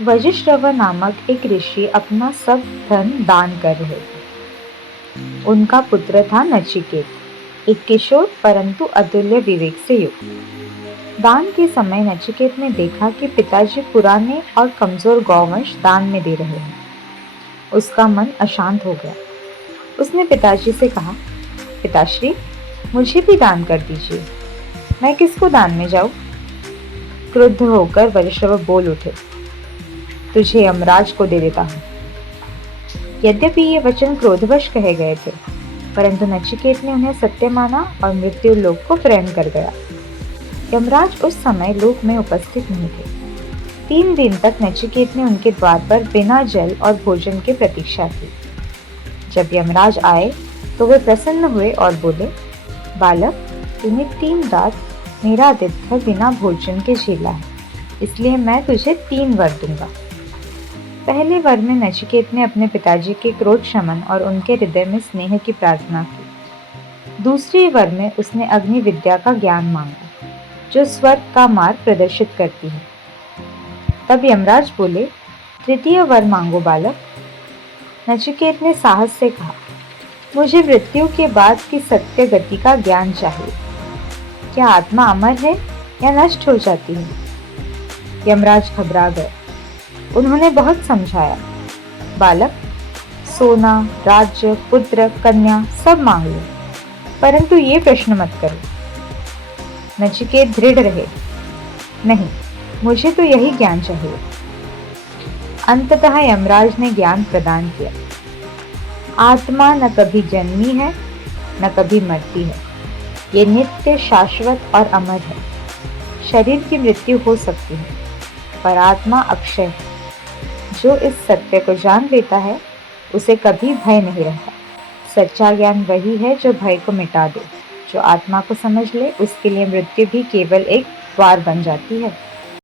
वजिष्ठव नामक एक ऋषि अपना सब धन दान कर रहे थे। उनका पुत्र था नचिकेत, एक किशोर परंतु अतुल्य विवेक से युक्त। दान के समय नचिकेत ने देखा कि पिताजी पुराने और कमजोर गौवंश दान में दे रहे हैं। उसका मन अशांत हो गया। उसने पिताजी से कहा, पिताश्री, मुझे भी दान कर दीजिए। मैं किसको दान में जाऊं? क्रुद्ध होकर वजिष्ठव बोल उठे, तुझे यमराज को दे देता हूं। यद्यपि ये वचन क्रोधवश कहे गए थे, परंतु नचिकेत ने उन्हें सत्य माना और मृत्यु लोक को प्रेम कर गया। यमराज उस समय लोक में उपस्थित नहीं थे। 3 दिन तक नचिकेत ने उनके द्वार पर बिना जल और भोजन के प्रतीक्षा की। जब यमराज आए तो वे प्रसन्न हुए और बोले, बालक, तूने 3 रात मेरा आतिथ्य बिना भोजन के झेला है, इसलिए मैं तुझे 3 वर दूंगा। पहले वर में नचिकेत ने अपने पिताजी के क्रोध शमन और उनके हृदय में स्नेह की प्रार्थना की। दूसरे वर में उसने अग्नि विद्या का ज्ञान मांगा, जो स्वर्ग का मार्ग प्रदर्शित करती है। तब यमराज बोले, तृतीय वर मांगो बालक। नचिकेत ने साहस से कहा, मुझे मृत्यु के बाद की सत्य गति का ज्ञान चाहिए। क्या आत्मा अमर है या नष्ट हो जाती है? यमराज घबरा गए। उन्होंने बहुत समझाया, बालक, सोना, राज्य, पुत्र, कन्या सब मांग लो, परंतु ये प्रश्न मत करो। नचिकेत दृढ़ रहे, नहीं, मुझे तो यही ज्ञान चाहिए। अंततः यमराज ने ज्ञान प्रदान किया। आत्मा न कभी जन्मी है न कभी मरती है। ये नित्य, शाश्वत और अमर है। शरीर की मृत्यु हो सकती है, पर आत्मा अक्षय है। जो इस सत्य को जान लेता है, उसे कभी भय नहीं रहता। सच्चा ज्ञान वही है जो भय को मिटा दे। जो आत्मा को समझ ले, उसके लिए मृत्यु भी केवल एक द्वार बन जाती है।